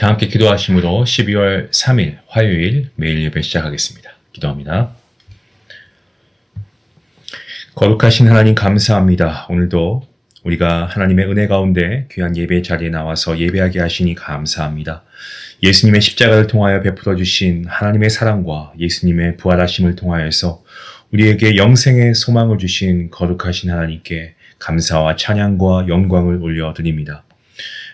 다 함께 기도하심으로 12월 3일 화요일 매일 예배 시작하겠습니다. 기도합니다. 거룩하신 하나님 감사합니다. 오늘도 우리가 하나님의 은혜 가운데 귀한 예배 자리에 나와서 예배하게 하시니 감사합니다. 예수님의 십자가를 통하여 베풀어 주신 하나님의 사랑과 예수님의 부활하심을 통하여서 우리에게 영생의 소망을 주신 거룩하신 하나님께 감사와 찬양과 영광을 올려드립니다.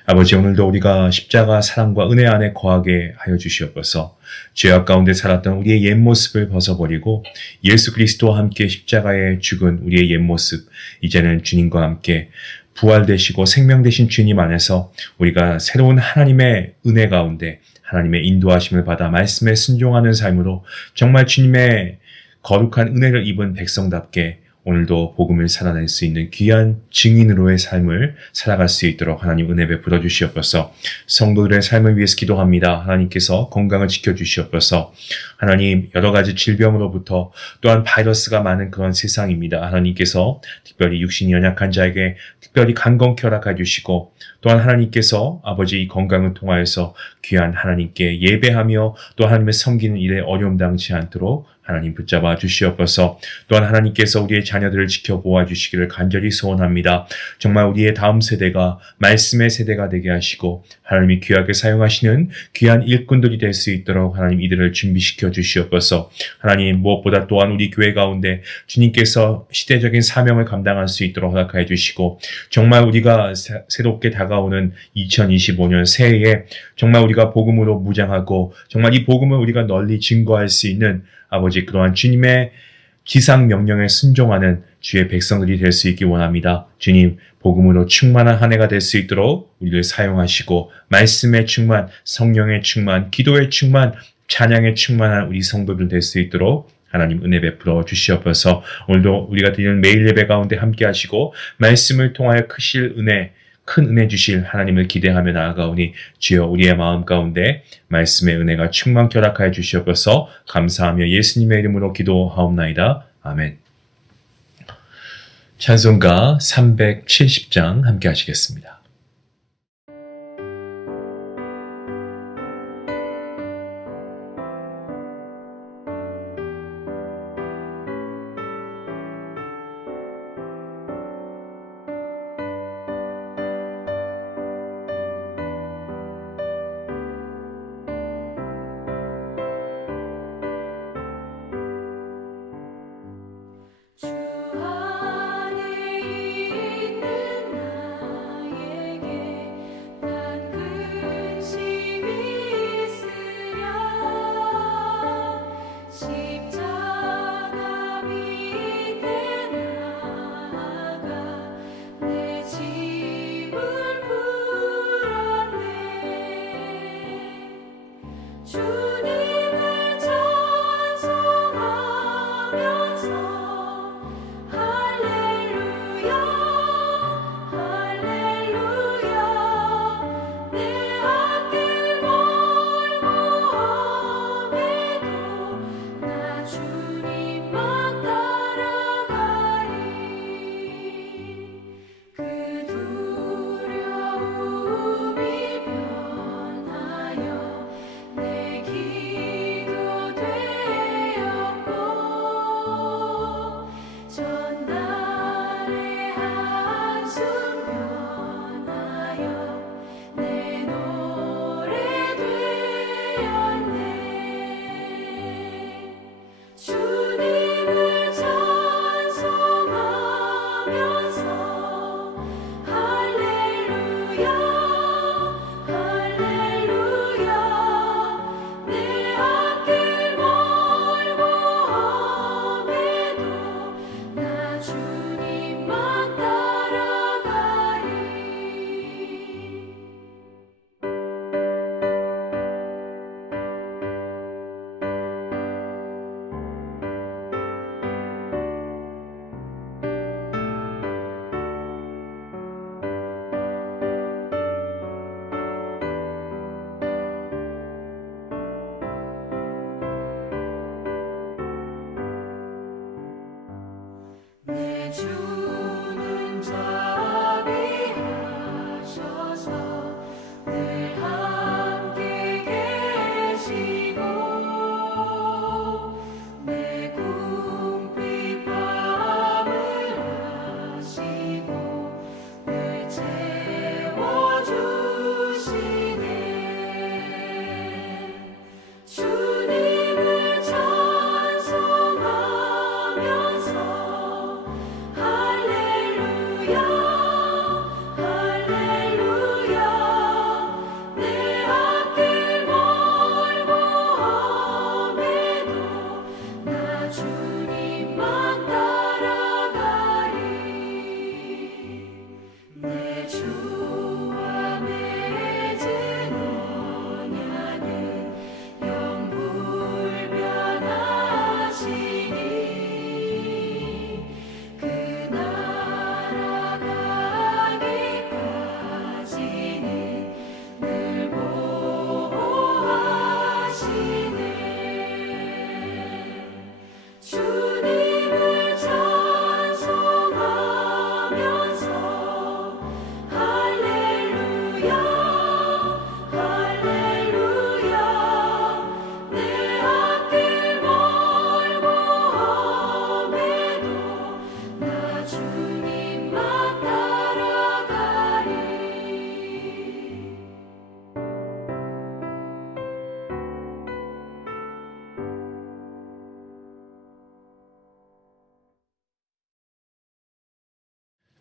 아버지, 오늘도 우리가 십자가 사랑과 은혜 안에 거하게 하여 주시옵소서. 죄악 가운데 살았던 우리의 옛 모습을 벗어버리고 예수 그리스도와 함께 십자가에 죽은 우리의 옛 모습, 이제는 주님과 함께 부활되시고 생명되신 주님 안에서 우리가 새로운 하나님의 은혜 가운데 하나님의 인도하심을 받아 말씀에 순종하는 삶으로 정말 주님의 거룩한 은혜를 입은 백성답게 오늘도 복음을 살아낼 수 있는 귀한 증인으로의 삶을 살아갈 수 있도록 하나님 은혜 베풀어 주시옵소서. 성도들의 삶을 위해서 기도합니다. 하나님께서 건강을 지켜주시옵소서. 하나님, 여러 가지 질병으로부터 또한 바이러스가 많은 그런 세상입니다. 하나님께서 특별히 육신이 연약한 자에게 특별히 강건케 허락해 주시고, 또한 하나님께서 아버지 이 건강을 통하여서 귀한 하나님께 예배하며 또 하나님의 섬기는 일에 어려움 당치 않도록 하나님 붙잡아 주시옵소서. 또한 하나님께서 우리의 자녀들을 지켜보아 주시기를 간절히 소원합니다. 정말 우리의 다음 세대가 말씀의 세대가 되게 하시고 하나님이 귀하게 사용하시는 귀한 일꾼들이 될 수 있도록 하나님 이들을 준비시켜 주시옵소서. 하나님, 무엇보다 또한 우리 교회 가운데 주님께서 시대적인 사명을 감당할 수 있도록 허락하여 주시고, 정말 우리가 새롭게 다가오는 2025년 새해에 정말 우리가 복음으로 무장하고 정말 이 복음을 우리가 널리 증거할 수 있는 아버지, 그러한 주님의 지상 명령에 순종하는 주의 백성들이 될 수 있기 원합니다. 주님, 복음으로 충만한 한 해가 될 수 있도록 우리를 사용하시고 말씀의 충만, 성령의 충만, 기도의 충만, 찬양의 충만한 우리 성도들 될 수 있도록 하나님 은혜 베풀어 주시옵소서. 오늘도 우리가 드리는 매일 예배 가운데 함께 하시고 말씀을 통하여 큰 은혜 주실 하나님을 기대하며 나아가오니 주여 우리의 마음 가운데 말씀의 은혜가 충만케 허락하여 주시옵소서. 감사하며 예수님의 이름으로 기도하옵나이다. 아멘. 찬송가 370장 함께 하시겠습니다. 주 안에 있는 나의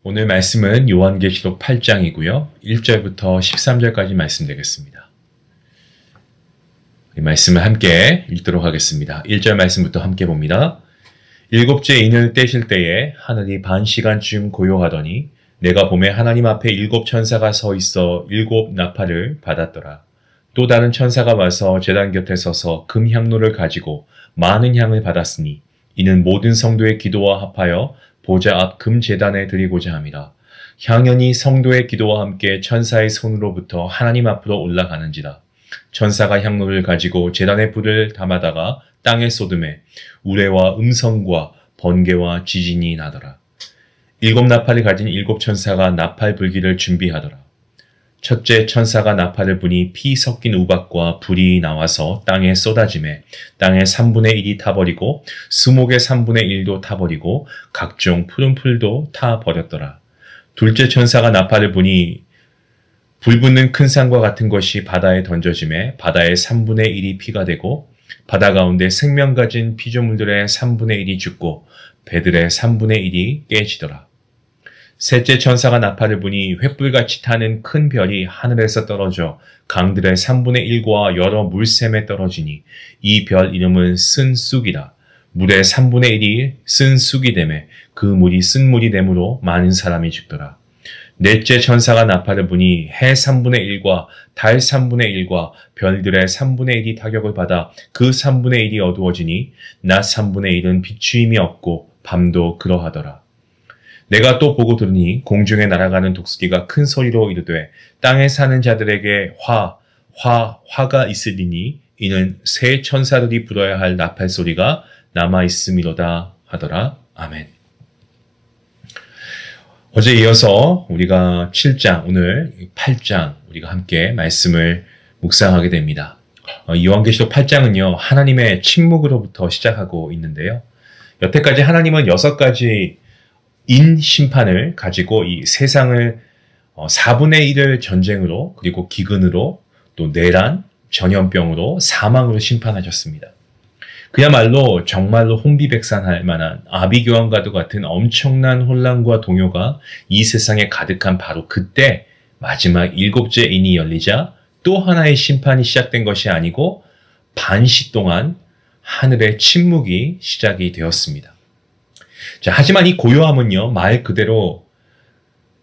오늘 말씀은 요한계시록 8장이고요. 1절부터 13절까지 말씀되겠습니다. 이 말씀을 함께 읽도록 하겠습니다. 1절 말씀부터 함께 봅니다. 일곱째 인을 떼실 때에 하늘이 반 시간쯤 고요하더니 내가 보매 하나님 앞에 일곱 천사가 서 있어 일곱 나팔을 받았더라. 또 다른 천사가 와서 제단 곁에 서서 금향로를 가지고 많은 향을 받았으니 이는 모든 성도의 기도와 합하여 보좌 앞 금제단에 드리고자 함이라. 향연이 성도의 기도와 함께 천사의 손으로부터 하나님 앞으로 올라가는지라. 천사가 향로를 가지고 제단에 불을 담아다가 땅에 쏟음에 우레와 음성과 번개와 지진이 나더라. 일곱 나팔을 가진 일곱 천사가 나팔 불기를 준비하더라. 첫째 천사가 나팔을 부니 피 섞인 우박과 불이 나와서 땅에 쏟아지매 땅의 3분의 1이 타버리고 수목의 3분의 1도 타버리고 각종 푸른 풀도 타버렸더라. 둘째 천사가 나팔을 부니 불 붙는 큰 산과 같은 것이 바다에 던져지매 바다의 3분의 1이 피가 되고 바다 가운데 생명 가진 피조물들의 3분의 1이 죽고 배들의 3분의 1이 깨지더라. 셋째 천사가 나팔을 부니 횃불같이 타는 큰 별이 하늘에서 떨어져 강들의 3분의 1과 여러 물샘에 떨어지니 이 별 이름은 쓴 쑥이라. 물의 3분의 1이 쓴 쑥이 되매 그 물이 쓴 물이 되므로 많은 사람이 죽더라. 넷째 천사가 나팔을 부니 해 3분의 1과 달 3분의 1과 별들의 3분의 1이 타격을 받아 그 3분의 1이 어두워지니 낮 3분의 1은 비추임이 없고 밤도 그러하더라. 내가 또 보고 들으니 공중에 날아가는 독수리가 큰 소리로 이르되 땅에 사는 자들에게 화가 있으리니 이는 새 천사들이 불어야 할 나팔 소리가 남아있음이로다 하더라. 아멘. 어제 이어서 우리가 7장, 오늘 8장 우리가 함께 말씀을 묵상하게 됩니다. 요한계시록 8장은요, 하나님의 침묵으로부터 시작하고 있는데요. 여태까지 하나님은 6가지 인 심판을 가지고 이 세상을 4분의 1을 전쟁으로 그리고 기근으로 또 내란, 전염병으로 사망으로 심판하셨습니다. 그야말로 정말로 혼비백산할 만한 아비규환과도 같은 엄청난 혼란과 동요가 이 세상에 가득한 바로 그때 마지막 7째 인이 열리자 또 하나의 심판이 시작된 것이 아니고 반시 동안 하늘의 침묵이 시작이 되었습니다. 자, 하지만 이 고요함은요, 말 그대로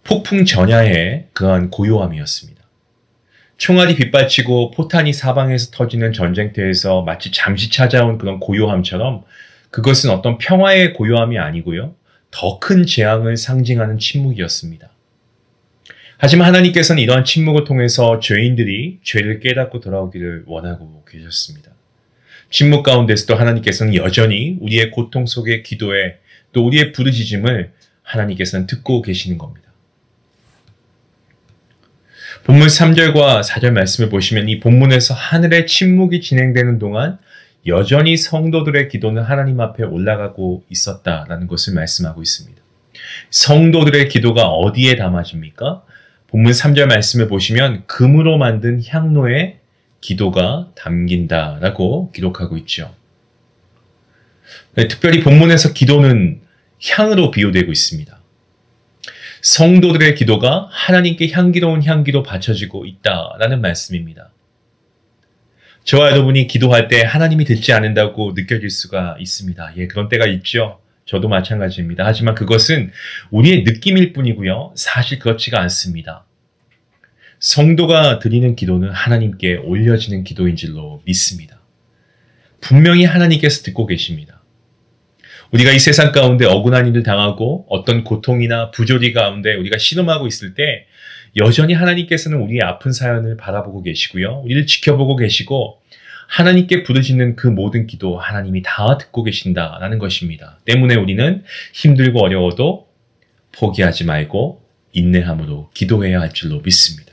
폭풍 전야의 그러한 고요함이었습니다. 총알이 빗발치고 포탄이 사방에서 터지는 전쟁터에서 마치 잠시 찾아온 그런 고요함처럼 그것은 어떤 평화의 고요함이 아니고요, 더 큰 재앙을 상징하는 침묵이었습니다. 하지만 하나님께서는 이러한 침묵을 통해서 죄인들이 죄를 깨닫고 돌아오기를 원하고 계셨습니다. 침묵 가운데서도 하나님께서는 여전히 우리의 고통 속의 기도에 또 우리의 부르짖음을 하나님께서는 듣고 계시는 겁니다. 본문 3절과 4절 말씀을 보시면 이 본문에서 하늘의 침묵이 진행되는 동안 여전히 성도들의 기도는 하나님 앞에 올라가고 있었다라는 것을 말씀하고 있습니다. 성도들의 기도가 어디에 담아집니까? 본문 3절 말씀을 보시면 금으로 만든 향로에 기도가 담긴다라고 기록하고 있죠. 특별히 본문에서 기도는 향으로 비유되고 있습니다. 성도들의 기도가 하나님께 향기로운 향기로 바쳐지고 있다라는 말씀입니다. 저와 여러분이 기도할 때 하나님이 듣지 않는다고 느껴질 수가 있습니다. 예, 그런 때가 있죠. 저도 마찬가지입니다. 하지만 그것은 우리의 느낌일 뿐이고요. 사실 그렇지가 않습니다. 성도가 드리는 기도는 하나님께 올려지는 기도인 줄로 믿습니다. 분명히 하나님께서 듣고 계십니다. 우리가 이 세상 가운데 억울한 일을 당하고 어떤 고통이나 부조리 가운데 우리가 신음하고 있을 때 여전히 하나님께서는 우리의 아픈 사연을 바라보고 계시고요. 우리를 지켜보고 계시고 하나님께 부르짖는 그 모든 기도 하나님이 다 듣고 계신다라는 것입니다. 때문에 우리는 힘들고 어려워도 포기하지 말고 인내함으로 기도해야 할 줄로 믿습니다.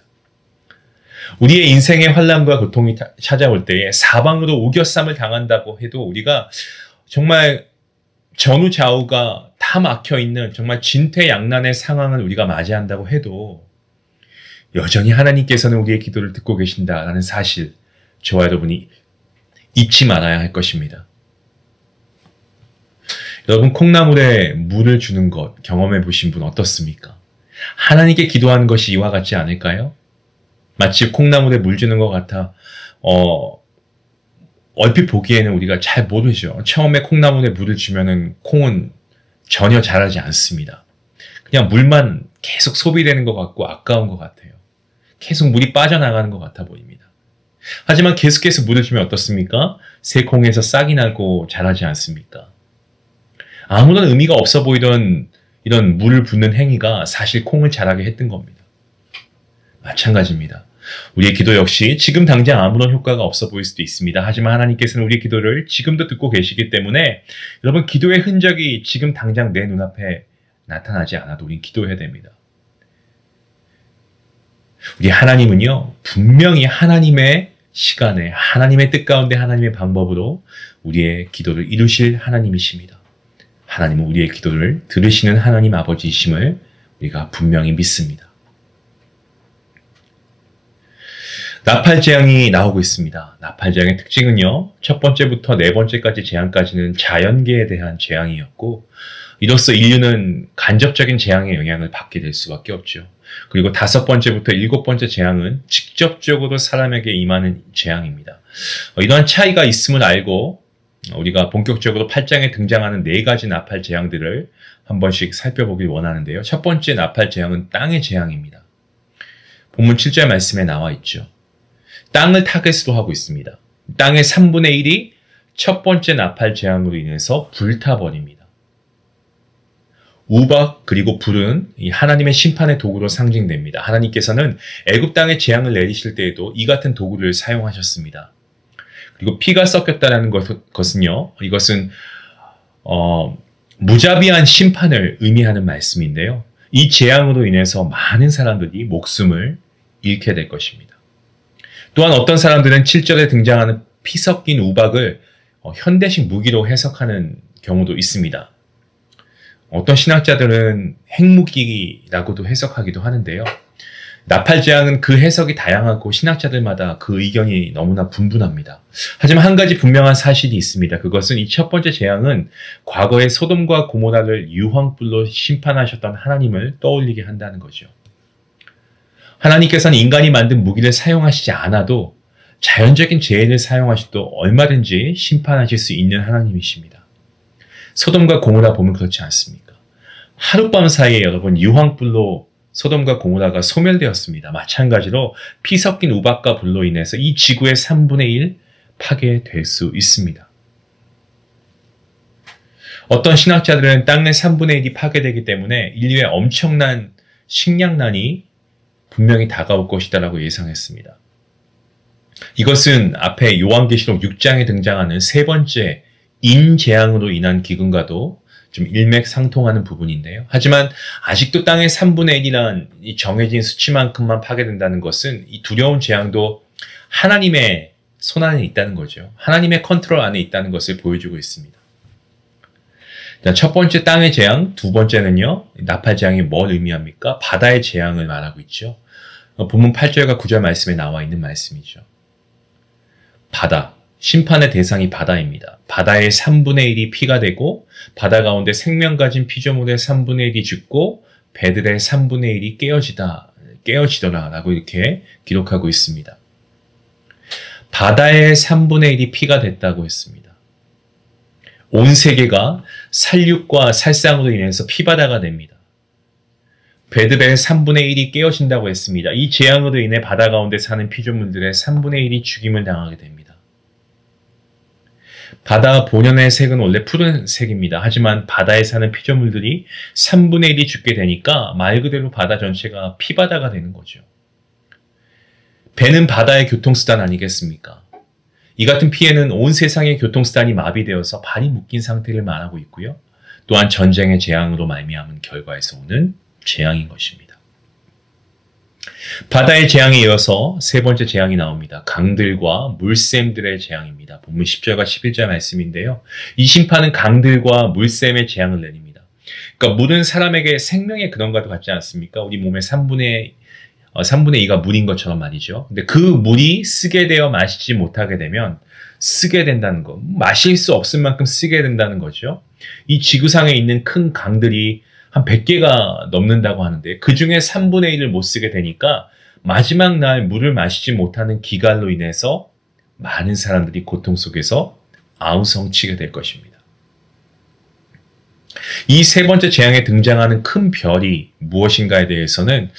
우리의 인생의 환난과 고통이 찾아올 때에 사방으로 우겨쌈을 당한다고 해도 우리가 정말 전우좌우가 다 막혀있는 정말 진퇴양난의 상황을 우리가 맞이한다고 해도 여전히 하나님께서는 우리의 기도를 듣고 계신다라는 사실, 저와 여러분이 잊지 말아야 할 것입니다. 여러분, 콩나물에 물을 주는 것 경험해 보신 분 어떻습니까? 하나님께 기도하는 것이 이와 같지 않을까요? 마치 콩나물에 물 주는 것 같아 얼핏 보기에는 우리가 잘 모르죠. 처음에 콩나물에 물을 주면은 콩은 전혀 자라지 않습니다. 그냥 물만 계속 소비되는 것 같고 아까운 것 같아요. 계속 물이 빠져나가는 것 같아 보입니다. 하지만 계속해서 물을 주면 어떻습니까? 새 콩에서 싹이 나고 자라지 않습니까? 아무런 의미가 없어 보이던 이런 물을 붓는 행위가 사실 콩을 자라게 했던 겁니다. 마찬가지입니다. 우리의 기도 역시 지금 당장 아무런 효과가 없어 보일 수도 있습니다. 하지만 하나님께서는 우리의 기도를 지금도 듣고 계시기 때문에 여러분, 기도의 흔적이 지금 당장 내 눈앞에 나타나지 않아도 우린 기도해야 됩니다. 우리 하나님은요, 분명히 하나님의 시간에, 하나님의 뜻 가운데 하나님의 방법으로 우리의 기도를 이루실 하나님이십니다. 하나님은 우리의 기도를 들으시는 하나님 아버지이심을 우리가 분명히 믿습니다. 나팔재앙이 나오고 있습니다. 나팔재앙의 특징은요, 첫 번째부터 네 번째까지 재앙까지는 자연계에 대한 재앙이었고, 이로써 인류는 간접적인 재앙의 영향을 받게 될 수밖에 없죠. 그리고 다섯 번째부터 일곱 번째 재앙은 직접적으로 사람에게 임하는 재앙입니다. 이러한 차이가 있음을 알고 우리가 본격적으로 8장에 등장하는 네 가지 나팔 재앙들을 한 번씩 살펴보길 원하는데요. 첫 번째 나팔 재앙은 땅의 재앙입니다. 본문 7절 말씀에 나와 있죠. 땅을 타겟으로 하고 있습니다. 땅의 3분의 1이 첫 번째 나팔 재앙으로 인해서 불타버립니다. 우박 그리고 불은 이 하나님의 심판의 도구로 상징됩니다. 하나님께서는 애굽 땅에 재앙을 내리실 때에도 이 같은 도구를 사용하셨습니다. 그리고 피가 섞였다는 것은요, 이것은 무자비한 심판을 의미하는 말씀인데요. 이 재앙으로 인해서 많은 사람들이 목숨을 잃게 될 것입니다. 또한 어떤 사람들은 7절에 등장하는 피 섞인 우박을 현대식 무기로 해석하는 경우도 있습니다. 어떤 신학자들은 핵무기라고도 해석하기도 하는데요. 나팔재앙은 그 해석이 다양하고 신학자들마다 그 의견이 너무나 분분합니다. 하지만 한 가지 분명한 사실이 있습니다. 그것은 이 첫 번째 재앙은 과거에 소돔과 고모라를 유황불로 심판하셨던 하나님을 떠올리게 한다는 거죠. 하나님께서는 인간이 만든 무기를 사용하시지 않아도 자연적인 재해를 사용하셔도 얼마든지 심판하실 수 있는 하나님이십니다. 소돔과 고모라 보면 그렇지 않습니까? 하룻밤 사이에 여러분, 유황불로 소돔과 고모라가 소멸되었습니다. 마찬가지로 피 섞인 우박과 불로 인해서 이 지구의 3분의 1 파괴될 수 있습니다. 어떤 신학자들은 땅의 3분의 1이 파괴되기 때문에 인류의 엄청난 식량난이 분명히 다가올 것이다라고 예상했습니다. 이것은 앞에 요한계시록 6장에 등장하는 세 번째 인재앙으로 인한 기근과도 좀 일맥상통하는 부분인데요. 하지만 아직도 땅의 3분의 1이란 이 정해진 수치만큼만 파괴된다는 것은 이 두려운 재앙도 하나님의 손 안에 있다는 거죠. 하나님의 컨트롤 안에 있다는 것을 보여주고 있습니다. 자, 첫 번째 땅의 재앙, 두 번째는요, 나팔 재앙이 뭘 의미합니까? 바다의 재앙을 말하고 있죠. 본문 8절과 9절 말씀에 나와 있는 말씀이죠. 바다, 심판의 대상이 바다입니다. 바다의 3분의 1이 피가 되고 바다 가운데 생명 가진 피조물의 3분의 1이 죽고 배들의 3분의 1이 깨어지더라 라고 이렇게 기록하고 있습니다. 바다의 3분의 1이 피가 됐다고 했습니다. 온 세계가 살육과 살상으로 인해서 피바다가 됩니다. 배들의 3분의 1이 깨어진다고 했습니다. 이 재앙으로 인해 바다 가운데 사는 피조물들의 3분의 1이 죽임을 당하게 됩니다. 바다 본연의 색은 원래 푸른색입니다. 하지만 바다에 사는 피조물들이 3분의 1이 죽게 되니까 말 그대로 바다 전체가 피바다가 되는 거죠. 배는 바다의 교통수단 아니겠습니까? 이 같은 피해는 온 세상의 교통수단이 마비되어서 발이 묶인 상태를 말하고 있고요. 또한 전쟁의 재앙으로 말미암은 결과에서 오는 재앙인 것입니다. 바다의 재앙에 이어서 세 번째 재앙이 나옵니다. 강들과 물샘들의 재앙입니다. 본문 10절과 11절 말씀인데요. 이 심판은 강들과 물샘의 재앙을 내립니다. 그러니까 물은 사람에게 생명의 근원과도 같지 않습니까? 우리 몸의 3분의 2가 물인 것처럼 말이죠. 근데 그 물이 쓰게 되어 마시지 못하게 되면 쓰게 된다는 거. 마실 수 없을 만큼 쓰게 된다는 거죠. 이 지구상에 있는 큰 강들이 한 100개가 넘는다고 하는데 그 중에 3분의 1을 못 쓰게 되니까 마지막 날 물을 마시지 못하는 기갈로 인해서 많은 사람들이 고통 속에서 아우성치게 될 것입니다. 이 세 번째 재앙에 등장하는 큰 별이 무엇인가에 대해서는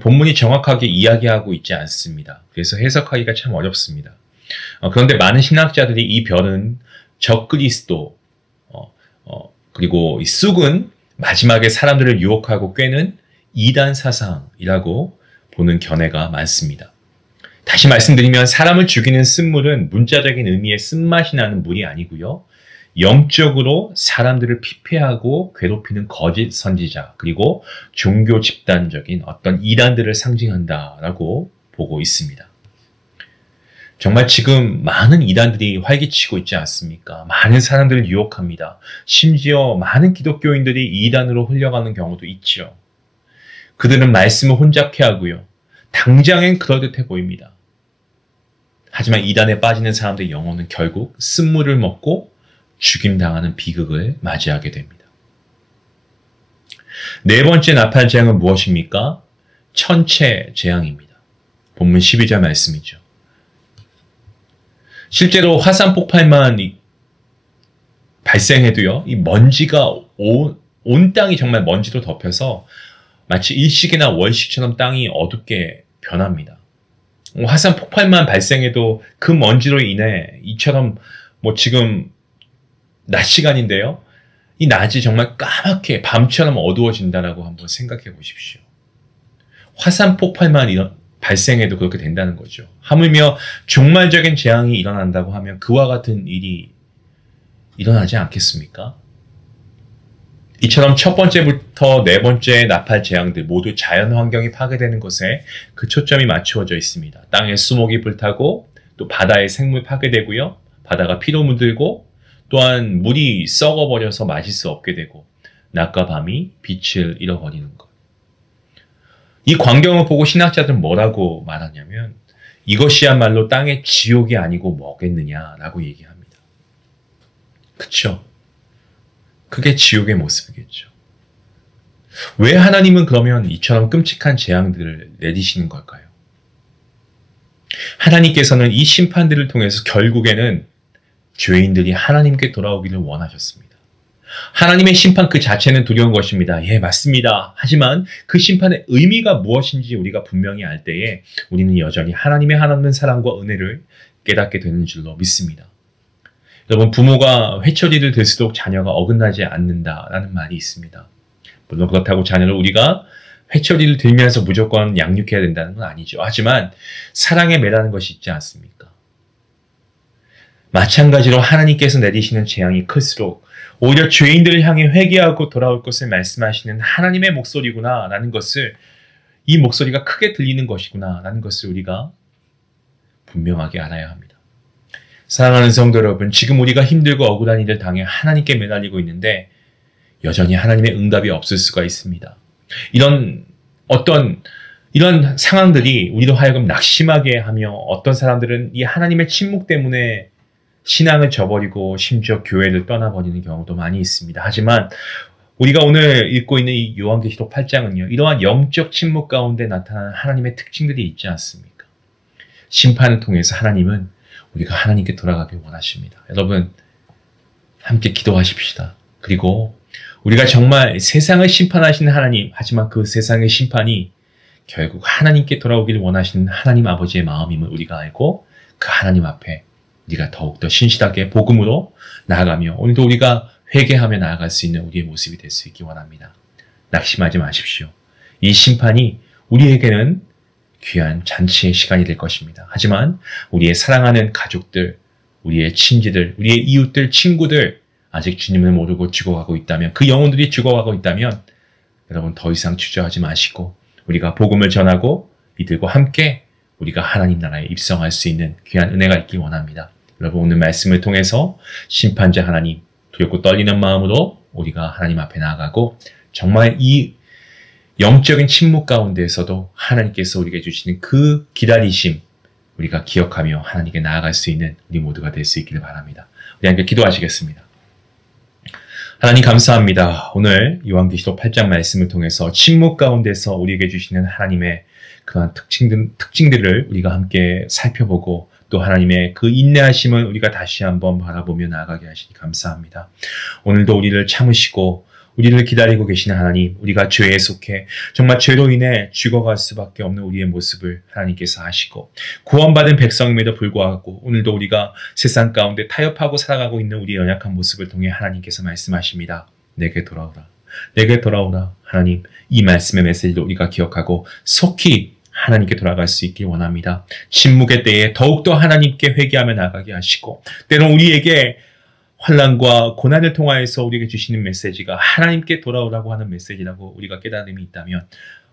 본문이 정확하게 이야기하고 있지 않습니다. 그래서 해석하기가 참 어렵습니다. 그런데 많은 신학자들이 이 별은 적그리스도 그리고 이 쑥은 마지막에 사람들을 유혹하고 꿰는 이단 사상이라고 보는 견해가 많습니다. 다시 말씀드리면 사람을 죽이는 쓴물은 문자적인 의미의 쓴맛이 나는 물이 아니고요. 영적으로 사람들을 피폐하고 괴롭히는 거짓 선지자 그리고 종교 집단적인 어떤 이단들을 상징한다라고 보고 있습니다. 정말 지금 많은 이단들이 활기치고 있지 않습니까? 많은 사람들을 유혹합니다. 심지어 많은 기독교인들이 이단으로 흘려가는 경우도 있죠. 그들은 말씀을 혼잡해 하고요. 당장엔 그럴듯해 보입니다. 하지만 이단에 빠지는 사람들의 영혼은 결국 쓴물을 먹고 죽임당하는 비극을 맞이하게 됩니다. 네 번째 나팔 재앙은 무엇입니까? 천체 재앙입니다. 본문 12절 말씀이죠. 실제로 화산 폭발만 발생해도요, 이 먼지가 온 땅이 정말 먼지로 덮여서 마치 일식이나 월식처럼 땅이 어둡게 변합니다. 화산 폭발만 발생해도 그 먼지로 인해 이처럼 지금 낮 시간인데요. 이 낮이 정말 까맣게 밤처럼 어두워진다라고 한번 생각해 보십시오. 화산 폭발만 발생해도 그렇게 된다는 거죠. 하물며 종말적인 재앙이 일어난다고 하면 그와 같은 일이 일어나지 않겠습니까? 이처럼 첫 번째부터 네 번째 나팔 재앙들 모두 자연 환경이 파괴되는 것에 그 초점이 맞추어져 있습니다. 땅에 수목이 불타고 또 바다의 생물 파괴되고요. 바다가 피로 물들고 또한 물이 썩어버려서 마실 수 없게 되고 낮과 밤이 빛을 잃어버리는 것. 이 광경을 보고 신학자들은 뭐라고 말하냐면 이것이야말로 땅의 지옥이 아니고 뭐겠느냐라고 얘기합니다. 그쵸? 그게 지옥의 모습이겠죠. 왜 하나님은 그러면 이처럼 끔찍한 재앙들을 내리시는 걸까요? 하나님께서는 이 심판들을 통해서 결국에는 죄인들이 하나님께 돌아오기를 원하셨습니다. 하나님의 심판 그 자체는 두려운 것입니다. 예, 맞습니다. 하지만 그 심판의 의미가 무엇인지 우리가 분명히 알 때에 우리는 여전히 하나님의 한없는 사랑과 은혜를 깨닫게 되는 줄로 믿습니다. 여러분, 부모가 회초리를 들수록 자녀가 어긋나지 않는다라는 말이 있습니다. 물론 그렇다고 자녀를 우리가 회초리를 들면서 무조건 양육해야 된다는 건 아니죠. 하지만 사랑에 매라는 것이 있지 않습니까? 마찬가지로 하나님께서 내리시는 재앙이 클수록 오히려 죄인들을 향해 회개하고 돌아올 것을 말씀하시는 하나님의 목소리구나 라는 것을, 이 목소리가 크게 들리는 것이구나 라는 것을 우리가 분명하게 알아야 합니다. 사랑하는 성도 여러분, 지금 우리가 힘들고 억울한 일을 당해 하나님께 매달리고 있는데 여전히 하나님의 응답이 없을 수가 있습니다. 이런 상황들이 우리로 하여금 낙심하게 하며 어떤 사람들은 이 하나님의 침묵 때문에 신앙을 저버리고 심지어 교회를 떠나버리는 경우도 많이 있습니다. 하지만 우리가 오늘 읽고 있는 이 요한계시록 8장은요. 이러한 영적 침묵 가운데 나타나는 하나님의 특징들이 있지 않습니까? 심판을 통해서 하나님은 우리가 하나님께 돌아가길 원하십니다. 여러분, 함께 기도하십시다. 그리고 우리가 정말 세상을 심판하시는 하나님, 하지만 그 세상의 심판이 결국 하나님께 돌아오기를 원하시는 하나님 아버지의 마음임을 우리가 알고 그 하나님 앞에 우리가 더욱더 신실하게 복음으로 나아가며 오늘도 우리가 회개하며 나아갈 수 있는 우리의 모습이 될 수 있기 원합니다. 낙심하지 마십시오. 이 심판이 우리에게는 귀한 잔치의 시간이 될 것입니다. 하지만 우리의 사랑하는 가족들, 우리의 친지들, 우리의 이웃들, 친구들 아직 주님을 모르고 죽어가고 있다면, 그 영혼들이 죽어가고 있다면 여러분 더 이상 주저하지 마시고 우리가 복음을 전하고 이들과 함께 우리가 하나님 나라에 입성할 수 있는 귀한 은혜가 있길 원합니다. 여러분 오늘 말씀을 통해서 심판자 하나님 두렵고 떨리는 마음으로 우리가 하나님 앞에 나아가고 정말 이 영적인 침묵 가운데에서도 하나님께서 우리에게 주시는 그 기다리심 우리가 기억하며 하나님께 나아갈 수 있는 우리 모두가 될 수 있기를 바랍니다. 우리 함께 기도하시겠습니다. 하나님 감사합니다. 오늘 요한계시록 8장 말씀을 통해서 침묵 가운데서 우리에게 주시는 하나님의 그러한 특징들을 우리가 함께 살펴보고 또 하나님의 그 인내하심을 우리가 다시 한번 바라보며 나아가게 하시니 감사합니다. 오늘도 우리를 참으시고 우리를 기다리고 계시는 하나님, 우리가 죄에 속해 정말 죄로 인해 죽어갈 수밖에 없는 우리의 모습을 하나님께서 아시고 구원받은 백성임에도 불구하고 오늘도 우리가 세상 가운데 타협하고 살아가고 있는 우리의 연약한 모습을 통해 하나님께서 말씀하십니다. 내게 돌아오라. 내게 돌아오라. 하나님, 이 말씀의 메시지를 우리가 기억하고 속히 하나님께 돌아갈 수 있길 원합니다. 침묵의 때에 더욱더 하나님께 회개하며 나가게 하시고 때론 우리에게 환난과 고난을 통하여서 우리에게 주시는 메시지가 하나님께 돌아오라고 하는 메시지라고 우리가 깨달음이 있다면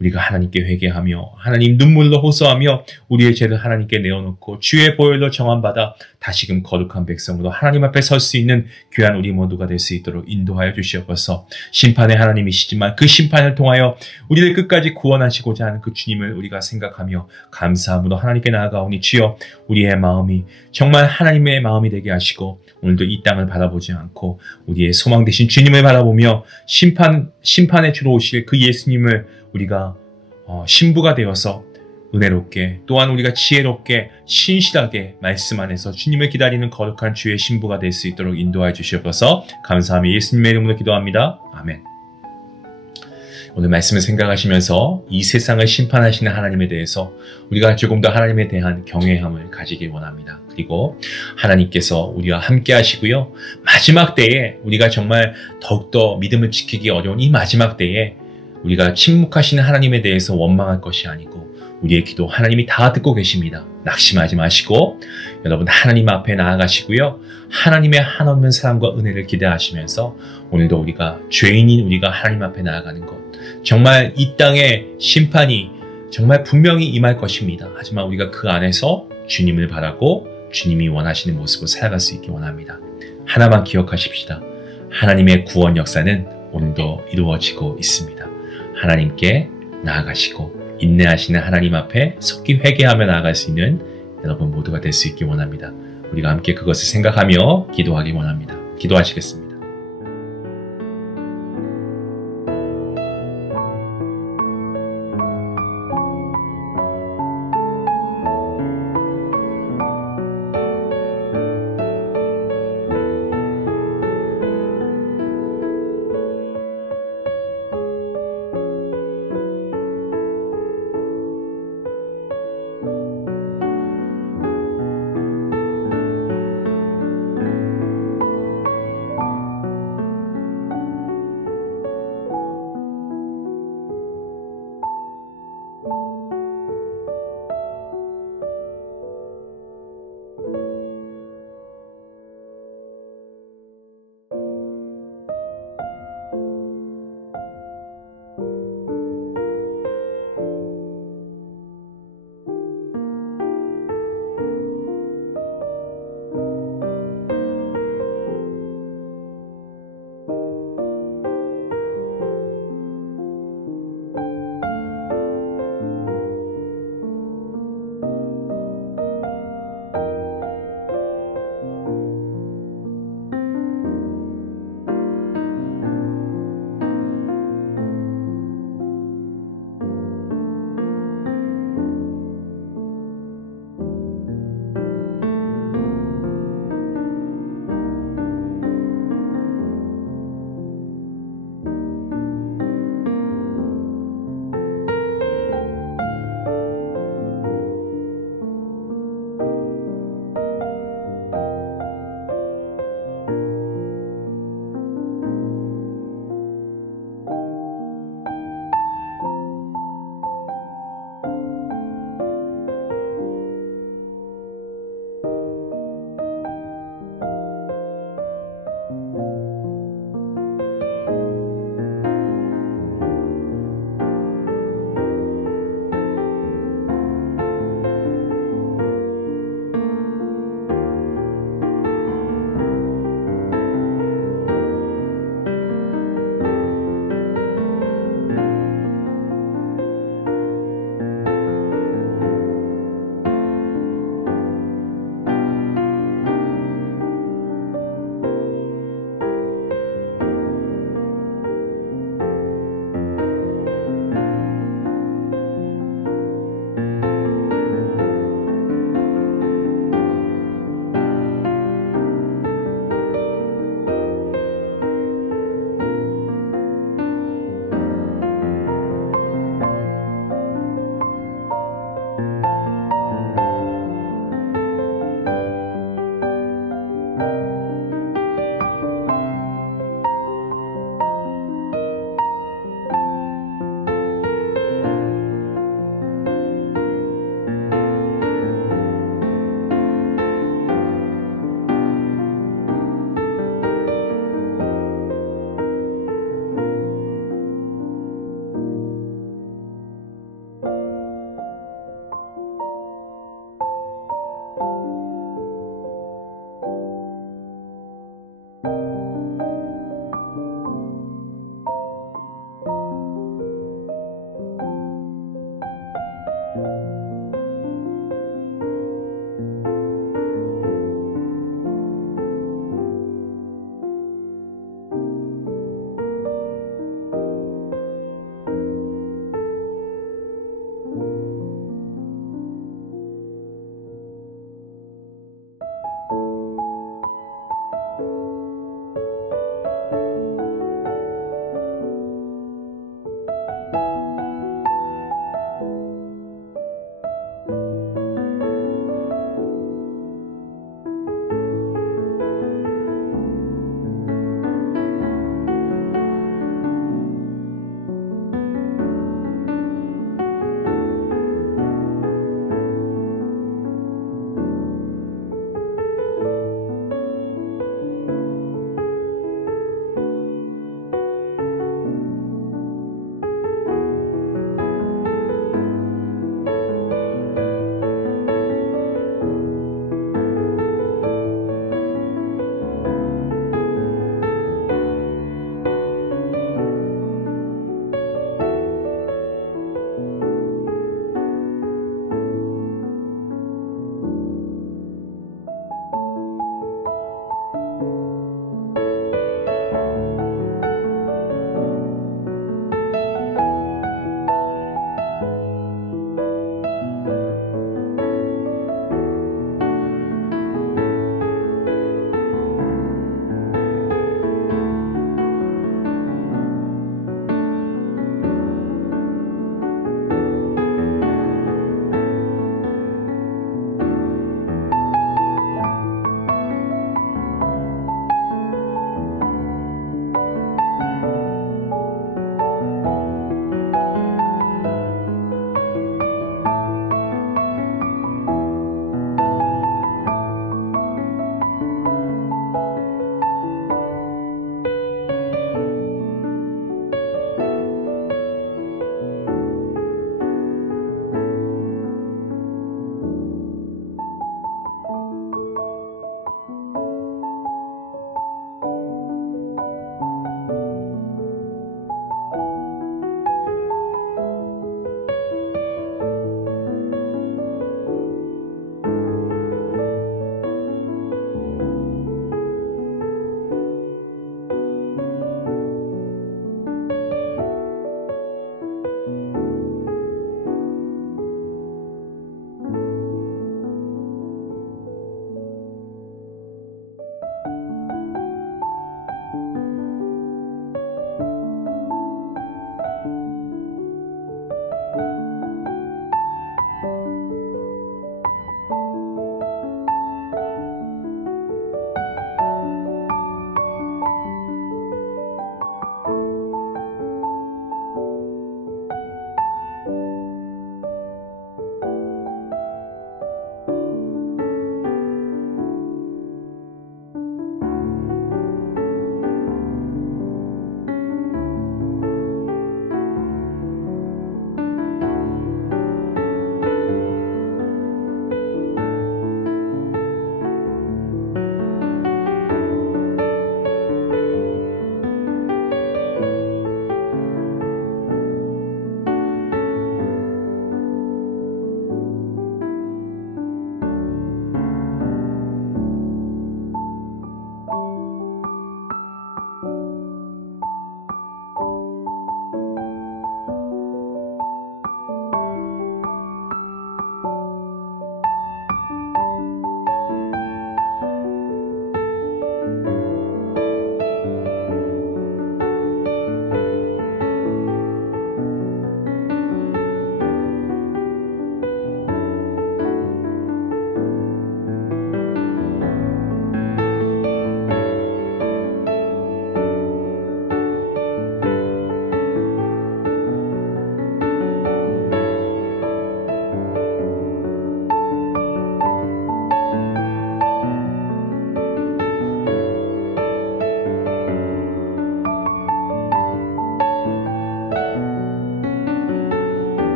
우리가 하나님께 회개하며 하나님 눈물로 호소하며 우리의 죄를 하나님께 내어놓고 주의 보혈로 정함받아 다시금 거룩한 백성으로 하나님 앞에 설 수 있는 귀한 우리 모두가 될 수 있도록 인도하여 주시옵소서. 심판의 하나님이시지만 그 심판을 통하여 우리를 끝까지 구원하시고자 하는 그 주님을 우리가 생각하며 감사함으로 하나님께 나아가오니 주여 우리의 마음이 정말 하나님의 마음이 되게 하시고 오늘도 이 땅을 바라보지 않고 우리의 소망 되신 주님을 바라보며 심판의 주로 오실 그 예수님을 우리가 신부가 되어서 은혜롭게 또한 우리가 지혜롭게 신실하게 말씀 안에서 주님을 기다리는 거룩한 주의 신부가 될 수 있도록 인도하여 주시옵소서. 감사하며 예수님의 이름으로 기도합니다. 아멘. 오늘 말씀을 생각하시면서 이 세상을 심판하시는 하나님에 대해서 우리가 조금 더 하나님에 대한 경외함을 가지길 원합니다. 그리고 하나님께서 우리와 함께 하시고요. 마지막 때에 우리가 정말 더욱더 믿음을 지키기 어려운 이 마지막 때에 우리가 침묵하시는 하나님에 대해서 원망할 것이 아니고 우리의 기도 하나님이 다 듣고 계십니다. 낙심하지 마시고 여러분 하나님 앞에 나아가시고요. 하나님의 한없는 사랑과 은혜를 기대하시면서 오늘도 우리가 죄인인 우리가 하나님 앞에 나아가는 것 정말 이 땅의 심판이 정말 분명히 임할 것입니다. 하지만 우리가 그 안에서 주님을 바라고 주님이 원하시는 모습으로 살아갈 수 있기 원합니다. 하나만 기억하십시다. 하나님의 구원 역사는 오늘도 이루어지고 있습니다. 하나님께 나아가시고 인내하시는 하나님 앞에 속히 회개하며 나아갈 수 있는 여러분 모두가 될 수 있기 원합니다. 우리가 함께 그것을 생각하며 기도하기 원합니다. 기도하시겠습니다.